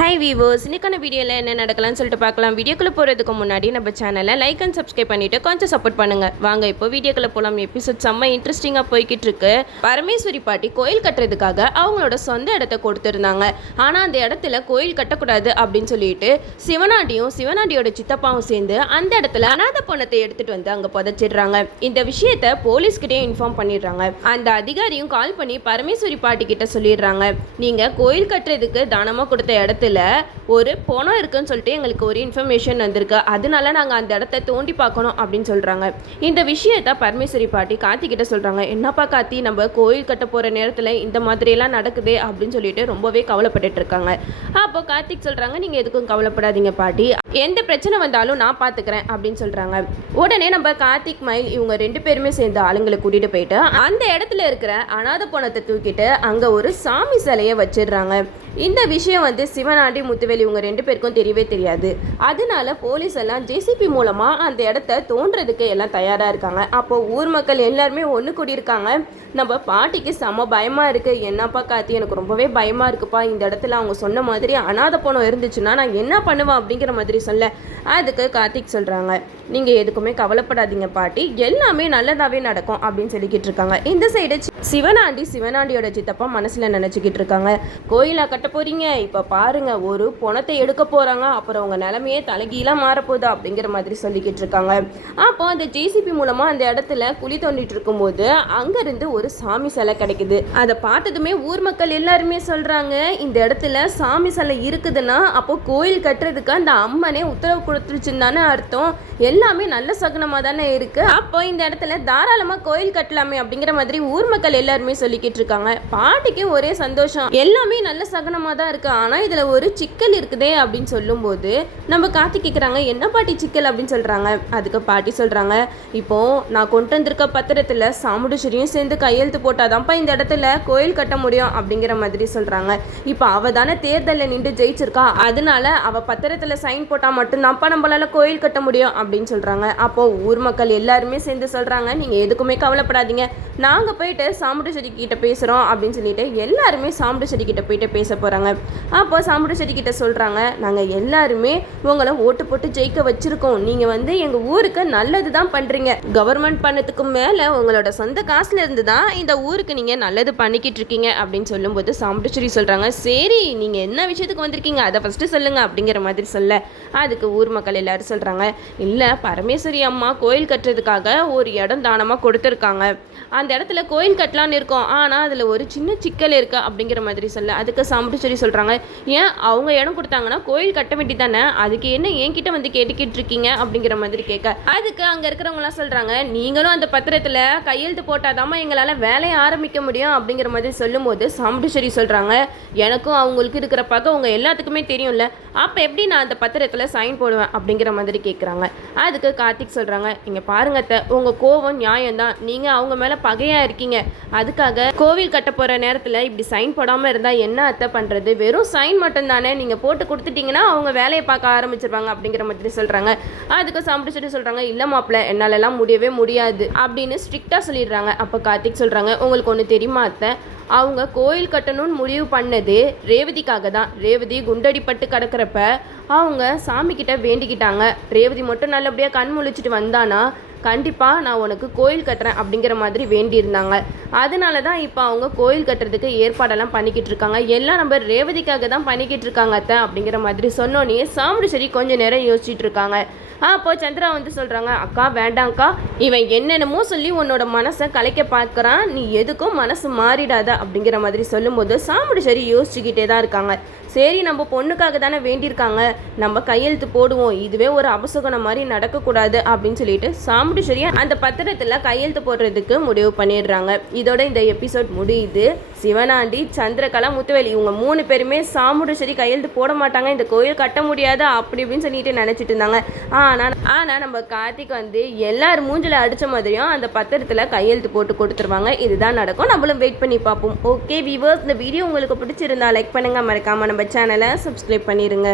High viewers இன்றைக்கான வீடியோவில் என்ன நடக்கலாம்னு சொல்லிட்டு பார்க்கலாம். வீடியோக்குள்ளே போகிறதுக்கு முன்னாடி நம்ம சேனலை லைக் அண்ட் சப்ஸ்கிரைப் பண்ணிட்டு கொஞ்சம் சப்போர்ட் பண்ணுங்க. வாங்க இப்போ வீடியோக்குள்ளே போகலாம் எபிசோட் செம்ம இன்ட்ரெஸ்டிங்காக போய்கிட்டு இருக்கு. பரமேஸ்வரி பாட்டி கோயில் கட்டுறதுக்காக அவங்களோட சொந்த இடத்த கொடுத்துருந்தாங்க. ஆனால் அந்த இடத்துல கோயில் கட்டக்கூடாது அப்படின்னு சொல்லிட்டு சிவனாண்டியும் சிவனாண்டியோட சித்தப்பாவும் சேர்ந்து அந்த இடத்துல அநாத பணத்தை எடுத்துகிட்டு வந்து அங்கே புதைச்சிடுறாங்க. இந்த விஷயத்த போலீஸ்கிட்டே இன்ஃபார்ம் பண்ணிடுறாங்க. அந்த அதிகாரியும் கால் பண்ணி பரமேஸ்வரி பாட்டி கிட்ட சொல்லிடுறாங்க. நீங்கள் கோயில் கட்டுறதுக்கு தானமாக கொடுத்த இடத்துல ஒரு பணம் இருக்குன்னு சொல்லிட்டு எங்களுக்கு ஒரு இன்ஃபர்மேஷன் வந்திருக்கு. அதனால நாங்கள் அந்த இடத்த தோண்டி பார்க்கணும் அப்படின்னு சொல்றாங்க. இந்த விஷயத்த பரமேஸ்வரி பாட்டி கார்த்திகிட்ட சொல்கிறாங்க சொல்றாங்க. என்னப்பா கார்த்தி நம்ம கோயில் கட்ட போகிற நேரத்தில் இந்த மாதிரியெல்லாம் நடக்குது நடக்குதே அப்படின்னு சொல்லிட்டு ரொம்பவே கவலைப்பட்டுட்டு இருக்காங்க. அப்போ கார்த்திக் சொல்றாங்க நீங்க எதுக்கும் கவலைப்படாதீங்க பாட்டி. எந்த பிரச்சனை வந்தாலும் நான் பார்த்துக்கிறேன் அப்படின்னு சொல்கிறாங்க உடனே நம்ம கார்த்திக் மயில் இவங்க ரெண்டு பேருமே சேர்ந்து ஆளுங்களை கூட்டிகிட்டு போயிட்டு அந்த இடத்துல இருக்கிற அனாதை பணத்தை தூக்கிட்டு அங்கே ஒரு சாமி சிலையை வச்சிடுறாங்க. இந்த விஷயம் வந்து சிவனாண்டி முத்துவேலி இவங்க ரெண்டு பேருக்கும் தெரியவே தெரியாது. அதனால போலீஸ் எல்லாம் ஜேசிபி மூலமாக அந்த இடத்த தோன்றதுக்கு எல்லாம் தயாராக இருக்காங்க. அப்போ ஊர் மக்கள் எல்லாருமே ஒன்று கூடியிருக்காங்க. நம்ம பாட்டிக்கு செம பயமாக இருக்குது என்னப்பா காத்தி எனக்கு ரொம்பவே பயமாக இருக்குப்பா. இந்த இடத்துல அவங்க சொன்ன மாதிரி அனாதை பணம் இருந்துச்சுன்னா நான் என்ன பண்ணுவேன் அப்படிங்கிற மாதிரி சொல்ல. அதுக்கு கார்த்திக் சொல்றாங்க. நீங்க எதுக்குமே கவலைப்படாதீங்க பாட்டி. எல்லாமே நல்லதாகவே நடக்கும் அப்படின்னு சொல்லிக்கிட்டு இருக்காங்க. இந்த சைடு சிவனாண்டி சிவனாண்டியோட சித்தப்பா மனசுல நினச்சிக்கிட்டு இருக்காங்க. கோயிலா கட்ட போறீங்க? இப்போ பாருங்க ஒரு பணத்தை எடுக்க போறாங்க. அப்புறம் உங்கள் நிலமையே தலைகீழா மாறப்போகுது அப்படிங்கிற மாதிரி சொல்லிக்கிட்டு இருக்காங்க. அப்போ அந்த ஜேசிபி மூலமாக அந்த இடத்துல குழி தோண்டிட்டு இருக்கும்போது அங்கேருந்து ஒரு சாமி சிலை கிடைக்குது. அதை பார்த்ததுமே ஊர் மக்கள் எல்லாருமே சொல்கிறாங்க இந்த இடத்துல சாமி சிலை இருக்குதுன்னா அப்போ கோயில் கட்டுறதுக்கு அந்த அம்மனே உத்தரவு கொடுத்துருச்சுன்னு தானே அர்த்தம். எல்லாமே நல்ல சகுனமாக தானே இருக்கு. அப்போ இந்த இடத்துல தாராளமாக கோயில் கட்டலாமே அப்படிங்கிற மாதிரி ஊர் மக்கள் எல்லாருமே சொல்லிக்கிட்டு இருக்காங்க. பாட்டிக்கு ஒரே சந்தோஷம். எல்லாமே நல்ல சகுனமாக தான் இருக்கு. ஆனால் இதில் ஒரு சிக்கல் இருக்குதே அப்படின்னு சொல்லும்போது நம்ம காத்தி கேட்குறாங்க என்ன பாட்டி சிக்கல்? அப்படின்னு சொல்கிறாங்க அதுக்கு பாட்டி சொல்கிறாங்க இப்போ நான் கொண்டு வந்திருக்க பத்திரத்தில் சாமுடிச்சரியும் சேர்ந்து கையெழுத்து போட்டாதான்ப்பா இந்த இடத்துல கோயில் கட்ட முடியும். அப்படிங்கிற மாதிரி சொல்கிறாங்க இப்போ அவ தானே தேர்தலில் நின்று ஜெயிச்சிருக்கா. அதனால அவள் பத்திரத்தில் சைன் போட்டு மட்டும்தான்ப்பா நம்மளால் கோயில் கட்ட முடியும் அப்படின்னு சொல்கிறாங்க அப்போது ஊர் மக்கள் எல்லாருமே சேர்ந்து சொல்கிறாங்க நீங்கள் எதுக்குமே கவலைப்படாதீங்க. நாங்கள் போயிட்டு சாமுண்டீஸ்வரி கிட்ட பேசுகிறோம் அப்படின்னு சொல்லிட்டு எல்லாருமே சாமுண்டீஸ்வரி கிட்ட போயிட்டு பேச போகிறாங்க அப்போ சாமுண்டீஸ்வரி கிட்ட சொல்கிறாங்க நாங்கள் எல்லாருமே உங்களை ஓட்டு போட்டு ஜெயிக்க வச்சுருக்கோம். நீங்கள் வந்து எங்கள் ஊருக்கு நல்லது தான் பண்ணுறீங்க கவர்மெண்ட் பண்ணதுக்கு மேலே உங்களோட சொந்த காசுல இருந்து தான் இந்த ஊருக்கு நீங்கள் நல்லது பண்ணிக்கிட்டு இருக்கீங்க அப்படின்னு சொல்லும்போது சாம்புடச்செடி சொல்கிறாங்க சரி நீங்கள் என்ன விஷயத்துக்கு வந்திருக்கீங்க? அதை ஃபஸ்ட்டு சொல்லுங்கள் அப்படிங்கிற மாதிரி சொல்ல. அதுக்கு ஊர் மக்கள் எல்லாரும் சொல்கிறாங்க இல்லை பரமேஸ்வரி அம்மா கோயில் கட்டுறதுக்காக ஒரு இடம் தானமாக கொடுத்துருக்காங்க. அந்த இடத்துல கோயில் கட்டலான்னு இருக்கோம். ஆனால் அதில் ஒரு சின்ன சிக்கல் இருக்குது அப்படிங்கிற மாதிரி சொல்ல. அதுக்கு சாமுண்டீஸ்வரி சொல்கிறாங்க ஏன் அவங்க இடம் கொடுத்தாங்கன்னா கோயில் கட்ட வேண்டி தானே அதுக்கு என்ன என்கிட்ட வந்து கேட்டுக்கிட்டு இருக்கீங்க? அப்படிங்கிற மாதிரி கேட்க. அதுக்கு அங்கே இருக்கிறவங்களாம் சொல்கிறாங்க நீங்களும் அந்த பத்திரத்தில் கையெழுத்து போட்டாதாம்மா எங்களால் வேலையை ஆரம்பிக்க முடியும் அப்படிங்கிற மாதிரி சொல்லும்போது சாமுண்டீஸ்வரி சொல்கிறாங்க எனக்கும் அவங்களுக்கு இருக்கிற பக்கம் உங்கள் எல்லாத்துக்குமே தெரியும்ல. அப்போ எப்படி நான் அந்த பத்திரத்தில் சைன் போடுவேன் அப்படிங்கிற மாதிரி கேட்குறாங்க. அதுக்கு கார்த்திக் சொல்கிறாங்க இங்கே பாருங்க அத்தை உங்கள் கோவம் நியாயம்தான் நீங்கள் அவங்க மேலே பகையாக இருக்கீங்க. அதுக்காக கோவில் கட்ட போகிற நேரத்தில் இப்படி சைன் போடாமல் இருந்தால் என்ன அத்தை பண்ணுறது வெறும் சைன் மட்டும் தானே. நீங்கள் போட்டு கொடுத்துட்டீங்கன்னா அவங்க வேலையை பார்க்க ஆரம்பிச்சிருவாங்க அப்படிங்கிற மாதிரி சொல்கிறாங்க அதுக்கு சாப்பிட்டு சொல்கிறாங்க இல்லை மாப்பிள்ள எல்லாம் முடியவே முடியாது. அப்படின்னு ஸ்ட்ரிக்டாக சொல்லிடுறாங்க. அப்போ கார்த்திக் சொல்கிறாங்க உங்களுக்கு ஒன்று தெரியுமா அத்தை? அவங்க கோயில் கட்டணும்னு முடிவு பண்ணது ரேவதிக்காக தான் ரேவதி குண்டடிப்பட்டு கிடக்கிறப்ப அவங்க சாமிக்கிட்ட வேண்டிக்கிட்டாங்க. ரேவதி மட்டும் நல்லபடியாக கண் முழிச்சிட்டு வந்தானா? கண்டிப்பாக நான் உனக்கு கோயில் கட்டுறேன் அப்படிங்கிற மாதிரி வேண்டியிருந்தாங்க. அதனால தான் இப்போ அவங்க கோயில் கட்டுறதுக்கு ஏற்பாடெல்லாம் பண்ணிக்கிட்டு இருக்காங்க. எல்லாம் நம்ம ரேவதிக்காக தான் பண்ணிக்கிட்டு இருக்காங்க அத்தை அப்படிங்கிற மாதிரி சொன்னோன்னே சாமுண்டீஸ்வரி கொஞ்சம் நேரம் யோசிச்சுட்டு இருக்காங்க. அப்போ சந்திரா வந்து சொல்கிறாங்க அக்கா வேண்டாம்க்கா. இவன் என்னென்னமோ சொல்லி உன்னோட மனசை கலைக்க பார்க்குறான். நீ எதுக்கும் மனசு மாறிடாத அப்படிங்கிற மாதிரி சொல்லும்போது சாமுண்டீஸ்வரி யோசிச்சுக்கிட்டே தான் இருக்காங்க. சரி நம்ம பொண்ணுக்காக தானே வேண்டியிருக்காங்க. நம்ம கையெழுத்து போடுவோம். இதுவே ஒரு அபசகுணம் மாதிரி நடக்கக்கூடாது அப்படின்னு சொல்லிட்டு சாமுண்டீஸ்வரி அந்த பத்திரத்தில் கையெழுத்து போடுறதுக்கு முடிவு பண்ணிடுறாங்க. இதோட இந்த எபிசோட் முடியுது. சிவனாண்டி சந்திரகலா முத்துவேலி இவங்க மூணு பேருமே சாமுண்டீஸ்வரி கையெழுத்து போட மாட்டாங்க. இந்த கோயில் கட்ட முடியாது அப்படி இப்படின்னு சொல்லிட்டு நினச்சிட்டு இருந்தாங்க. ஆனால் ஆனால் நம்ம கார்த்திக் வந்து எல்லார் மூஞ்சில் அடித்த மாதிரியும் அந்த பத்திரத்தில் கையெழுத்து போட்டு கொடுத்துருவாங்க. இதுதான் நடக்கும். நம்மளும் வெயிட் பண்ணி பார்ப்போம். ஓகே விவர்ஸ் இந்த வீடியோ உங்களுக்கு பிடிச்சிருந்தா லைக் பண்ணுங்கள் மறக்காமல் நம்ம சேனலை சப்ஸ்கிரைப் பண்ணிடுங்க